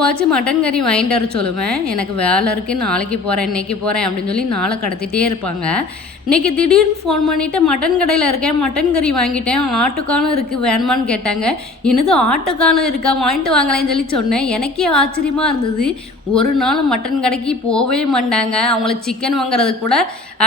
எப்போவாச்சும் mutton கறி வாங்கிட்டு வர சொல்லுவேன். எனக்கு வேலை இருக்குது நாளைக்கு போகிறேன் இன்றைக்கி போகிறேன் அப்படின்னு சொல்லி நாளை கடத்திட்டே இருப்பாங்க. இன்றைக்கி திடீர்னு ஃபோன் பண்ணிவிட்டு மட்டன் கடையில் இருக்கேன் மட்டன் கறி வாங்கிட்டேன் ஆட்டுக்காலும் இருக்குது வேணுமான்னு கேட்டாங்க. எனது ஆட்டுக்காலும் இருக்கா? வாங்கிட்டு வாங்கலேன்னு சொல்லி சொன்னேன். எனக்கே ஆச்சரியமாக இருந்தது. ஒரு நாள் மட்டன் கடைக்கு போகவே மாட்டாங்க. அவங்கள சிக்கன் வாங்குறதுக்கு கூட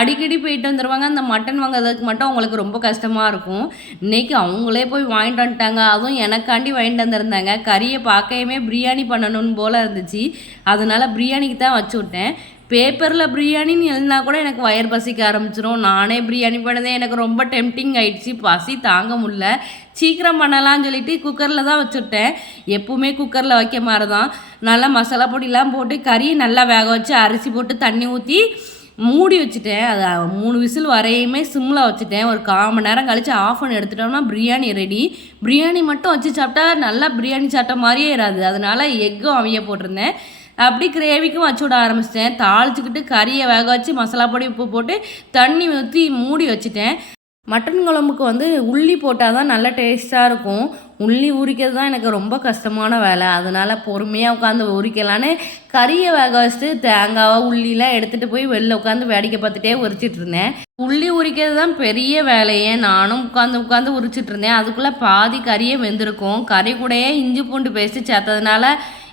அடிக்கடி போயிட்டு வந்துடுவாங்க அந்த மட்டன் வாங்குறதுக்கு மட்டும் அவங்களுக்கு ரொம்ப கஷ்டமாக இருக்கும். இன்னைக்கு அவங்களே போய் வாங்கிட்டு வந்துட்டாங்க. அதுவும் எனக்காண்டி வாங்கிட்டு வந்திருந்தாங்க. கறியை பார்க்கவே பிரியாணி பண்ணணும்னு போல் இருந்துச்சு. அதனால பிரியாணிக்கு தான் வச்சு விட்டேன். பேப்பரில் பிரியாணின்னு எழுதினா கூட எனக்கு வயர் பசிக்க ஆரம்பிச்சிரும். நானே பிரியாணி பண்ணதே எனக்கு ரொம்ப டெம்டிங் ஆயிடுச்சு. பசி தாங்க முடியல. சீக்கிரம் பண்ணலாம்னு சொல்லிட்டு குக்கரில் தான் வச்சுட்டேன். எப்போவுமே குக்கரில் வைக்க மாதிரி தான் நல்லா மசாலா பொடிலாம் போட்டு கறி நல்லா வேக வச்சு அரிசி போட்டு தண்ணி ஊற்றி மூடி வச்சுட்டேன். அது மூணு விசில் வரையுமே சிம்மில் வச்சுட்டேன். ஒரு கால் மணி நேரம் கழித்து ஆஃப் பண்ணி எடுத்துட்டோம்னா பிரியாணி ரெடி பிரியாணி மட்டும் வச்சு சாப்பிட்டா நல்லா பிரியாணி சாப்பிட்ட மாதிரியே இராது அதனால் எக்கும் அவிய போட்டிருந்தேன். அப்படி கிரேவிக்கும் வச்சு விட ஆரம்பிச்சிட்டேன். தாளிச்சுக்கிட்டு கறியை வேக வச்சு மசாலா பொடி உப்பு போட்டு தண்ணி ஊற்றி மூடி வச்சுட்டேன். மட்டன் குழம்புக்கு வந்து உள்ளி போட்டால் தான் நல்ல டேஸ்ட்டாக இருக்கும். உள்ளி உரிக்கிறது தான் எனக்கு ரொம்ப கஷ்டமான வேலை. அதனால் பொறுமையாக உட்காந்து உரிக்கலான்னு கறியை வேக வச்சுட்டு தேங்காவை உள்ளிலாம் எடுத்துகிட்டு போய் வெளில உட்காந்து வேடிக்கை பார்த்துட்டே உரிச்சிட்டு இருந்தேன். உள்ளி உரிக்கிறது தான் பெரிய வேலையே. நானும் உட்காந்து உட்காந்து உரிச்சிட்டு இருந்தேன். அதுக்குள்ளே பாதி கறியே வெந்திருக்கும். கறி கூடயே இஞ்சி பூண்டு பேஸ்ட்டு சேர்த்ததுனால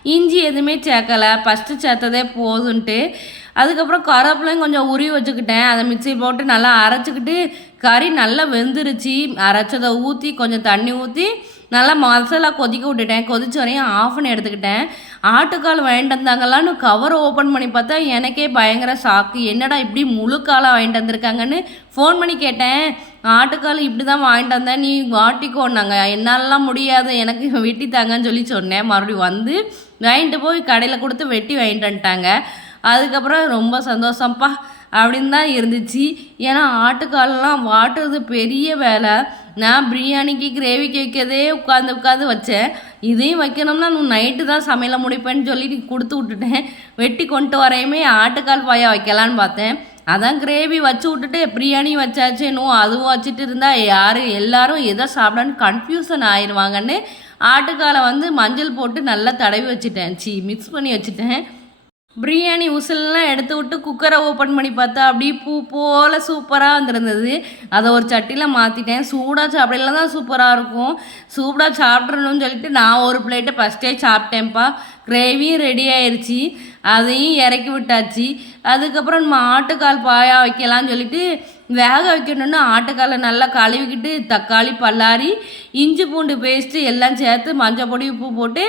இஞ்சி எதுவுமே சேர்க்கலை. ஃபஸ்ட்டு சேர்த்ததே போதுன்ட்டு. அதுக்கப்புறம் கருவேப்பிலையும் கொஞ்சம் உருவி வச்சுக்கிட்டேன். அதை மிக்சி போட்டு நல்லா அரைச்சிக்கிட்டு கறி நல்லா வெந்துருச்சு. அரைச்சதை ஊற்றி கொஞ்சம் தண்ணி ஊற்றி நல்லா மசாலா கொதிக்க விட்டுட்டேன். கொதிச்ச வரையும் ஆஃப் பண்ணி எடுத்துக்கிட்டேன். ஆட்டுக்கால் வாங்கிட்டு வந்தாங்களான்னு கவர் ஓப்பன் பண்ணி பார்த்தா எனக்கே பயங்கர ஷாக்கு என்னடா இப்படி முழு காலாக வாங்கிட்டு வந்திருக்காங்கன்னு ஃபோன் பண்ணி கேட்டேன். ஆட்டுக்கால் இப்படி தான் வாங்கிட்டு வந்தேன். நீ வாட்டிக்கோன்னாங்க என்னாலலாம் முடியாது. எனக்கு வெட்டி தாங்கன்னு சொல்லி சொன்னேன். மறுபடியும் வந்து வாங்கிட்டு போய் கடையில் கொடுத்து வெட்டி வாங்கிட்டு வந்துட்டாங்க. அதுக்கப்புறம் ரொம்ப சந்தோஷம்ப்பா அப்படின்னு தான் இருந்துச்சு. ஏன்னா ஆட்டுக்காலெலாம் வாட்டுறது பெரிய வேலை. நான் பிரியாணிக்கு கிரேவிக்கு வைக்கிறதே உட்காந்து உட்காந்து வச்சேன். இதையும் வைக்கணும்னா நான் நைட்டு தான் சமையலை முடிப்பேன்னு சொல்லி கொடுத்து விட்டுட்டேன். வெட்டி கொண்டு வரையுமே ஆட்டுக்கால் பாயா வைக்கலான்னு பார்த்தேன். அதான் கிரேவி வச்சு விட்டுட்டு பிரியாணி வச்சாச்சு. இன்னும் அதுவும் வச்சுட்டு இருந்தால் யார் எல்லாரும் எதை சாப்பிடான்னு கன்ஃபியூசன் ஆயிடுவாங்கன்னு ஆட்டுக்காலை வந்து மஞ்சள் போட்டு நல்லா தடவி வச்சுட்டேன். சி மிக்ஸ் பண்ணி வச்சுட்டேன். பிரியாணி உசிலெலாம் எடுத்து விட்டு குக்கரை ஓப்பன் பண்ணி பார்த்தா அப்படியே பூ போல் சூப்பராக வந்துருந்தது. அதை ஒரு சட்டியில் மாற்றிட்டேன் சூடாக சாப்பிடலாம் தான் சூப்பராக இருக்கும். சூடாக சாப்பிட்றணும்னு சொல்லிட்டு நான் ஒரு பிளேட்டை ஃபஸ்ட்டே சாப்பிட்டேன்ப்பா. கிரேவியும் ரெடி ஆயிடுச்சு அதையும் இறக்கி விட்டாச்சு. அதுக்கப்புறம் நம்ம ஆட்டுக்கால் பாயா வைக்கலாம்னு சொல்லிட்டு வேக வைக்கணுன்னு ஆட்டுக்காலை நல்லா கழுவிக்கிட்டு தக்காளி பல்லாரி இஞ்சி பூண்டு பேஸ்ட்டு எல்லாம் சேர்த்து மஞ்சள் பொடி உப்பு போட்டு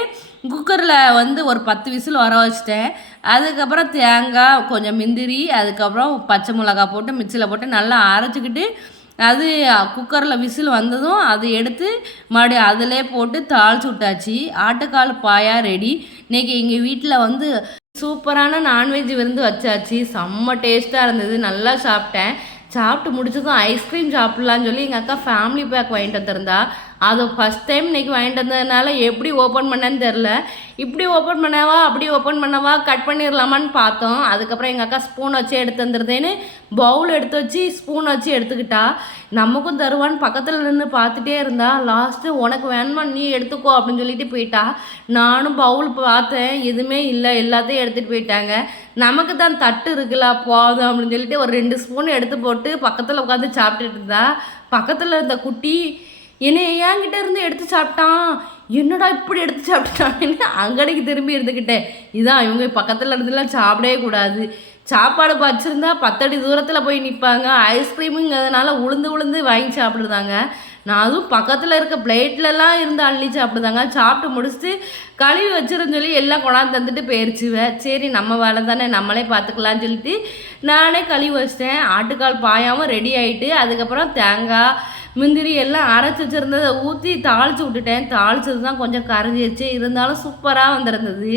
குக்கரில் வந்து ஒரு பத்து விசில் வர வச்சிட்டேன். அதுக்கப்புறம் தேங்காய் கொஞ்சம் முந்திரி அதுக்கப்புறம் பச்சை மிளகா போட்டு மிக்சியில் போட்டு நல்லா அரைச்சிக்கிட்டு அது குக்கரில் விசில் வந்ததும் அது எடுத்து மறுபடியும் அதிலே போட்டு தாளிச்சு விட்டாச்சு. ஆட்டுக்கால் பாயா ரெடி இன்றைக்கி எங்கள் வீட்டில் வந்து சூப்பரான நான்வெஜ் விருந்து வச்சாச்சு. செம்ம டேஸ்ட்டாக இருந்தது. நல்லா சாப்பிட்டேன். சாப்பிட்டு முடிச்சதும் ஐஸ்கிரீம் சாப்பிட்லான்னு சொல்லி எங்கள் அக்கா ஃபேமிலி பேக் வாங்கிட்டு வந்திருந்தா. அதை ஃபஸ்ட் டைம் இன்றைக்கி வாங்கிட்டு வந்ததுனால எப்படி ஓப்பன் பண்ணேன்னு தெரில இப்படி ஓப்பன் பண்ணவா அப்படி ஓப்பன் பண்ணவா கட் பண்ணிடலாமான்னு பார்த்தோம். அதுக்கப்புறம் எங்கள் அக்கா ஸ்பூன் வச்சு எடுத்து வந்துருந்தேன்னு பவுல் எடுத்து வச்சு ஸ்பூன் வச்சு எடுத்துக்கிட்டா. நமக்கும் தருவான்னு பக்கத்தில் நின்று பார்த்துட்டே இருந்தா. லாஸ்ட்டு உனக்கு வேணுமா நீ எடுத்துக்கோ அப்படின்னு சொல்லிட்டு போயிட்டா. நானும் பவுல் பார்த்தேன். எதுவுமே இல்லை. எல்லாத்தையும் எடுத்துகிட்டு போயிட்டாங்க. நமக்கு தான் தட்டு இருக்குல்ல போதும் அப்படின்னு சொல்லிட்டு ஒரு ரெண்டு ஸ்பூன் எடுத்து போட்டு பக்கத்தில் உட்காந்து சாப்பிட்டுட்டு இருந்தா. பக்கத்தில் இருந்த குட்டி என்னை என்கிட்ட இருந்து எடுத்து சாப்பிட்டான். என்னடா இப்படி எடுத்து சாப்பிட்டான்னு அங்கடைக்கு திரும்பி இருந்துக்கிட்டேன் இதான் இவங்க பக்கத்தில் இருந்துலாம் சாப்பிடவே கூடாது. சாப்பாடு பச்சிருந்தா பத்தடி தூரத்தில் போய் நிற்பாங்க ஐஸ்கிரீமுங்கிறதுனால உளுந்து உளுந்து வாங்கி சாப்பிடுதாங்க. நான் அதுவும் பக்கத்தில் இருக்க பிளேட்லலாம் இருந்து அள்ளி சாப்பிடுதாங்க. சாப்பிட்டு முடிச்சுட்டு கழுவி வச்சிருந்து சொல்லி எல்லாம் கொண்டாந்து தந்துட்டு போயிருச்சுவேன் சரி நம்ம வேலை தானே நம்மளே பார்த்துக்கலான்னு சொல்லிட்டு நானே கழுவி வச்சிட்டேன். ஆட்டுக்கால் பாயாமல் ரெடி ஆகிட்டு அதுக்கப்புறம் தேங்காய் முந்திரி எல்லாம் அரைச்சி வச்சுருந்ததை ஊற்றி தாளித்து விட்டுட்டேன். தாளிச்சது தான் கொஞ்சம் கரைஞ்சிருச்சு. இருந்தாலும் சூப்பராக வந்திருந்தது.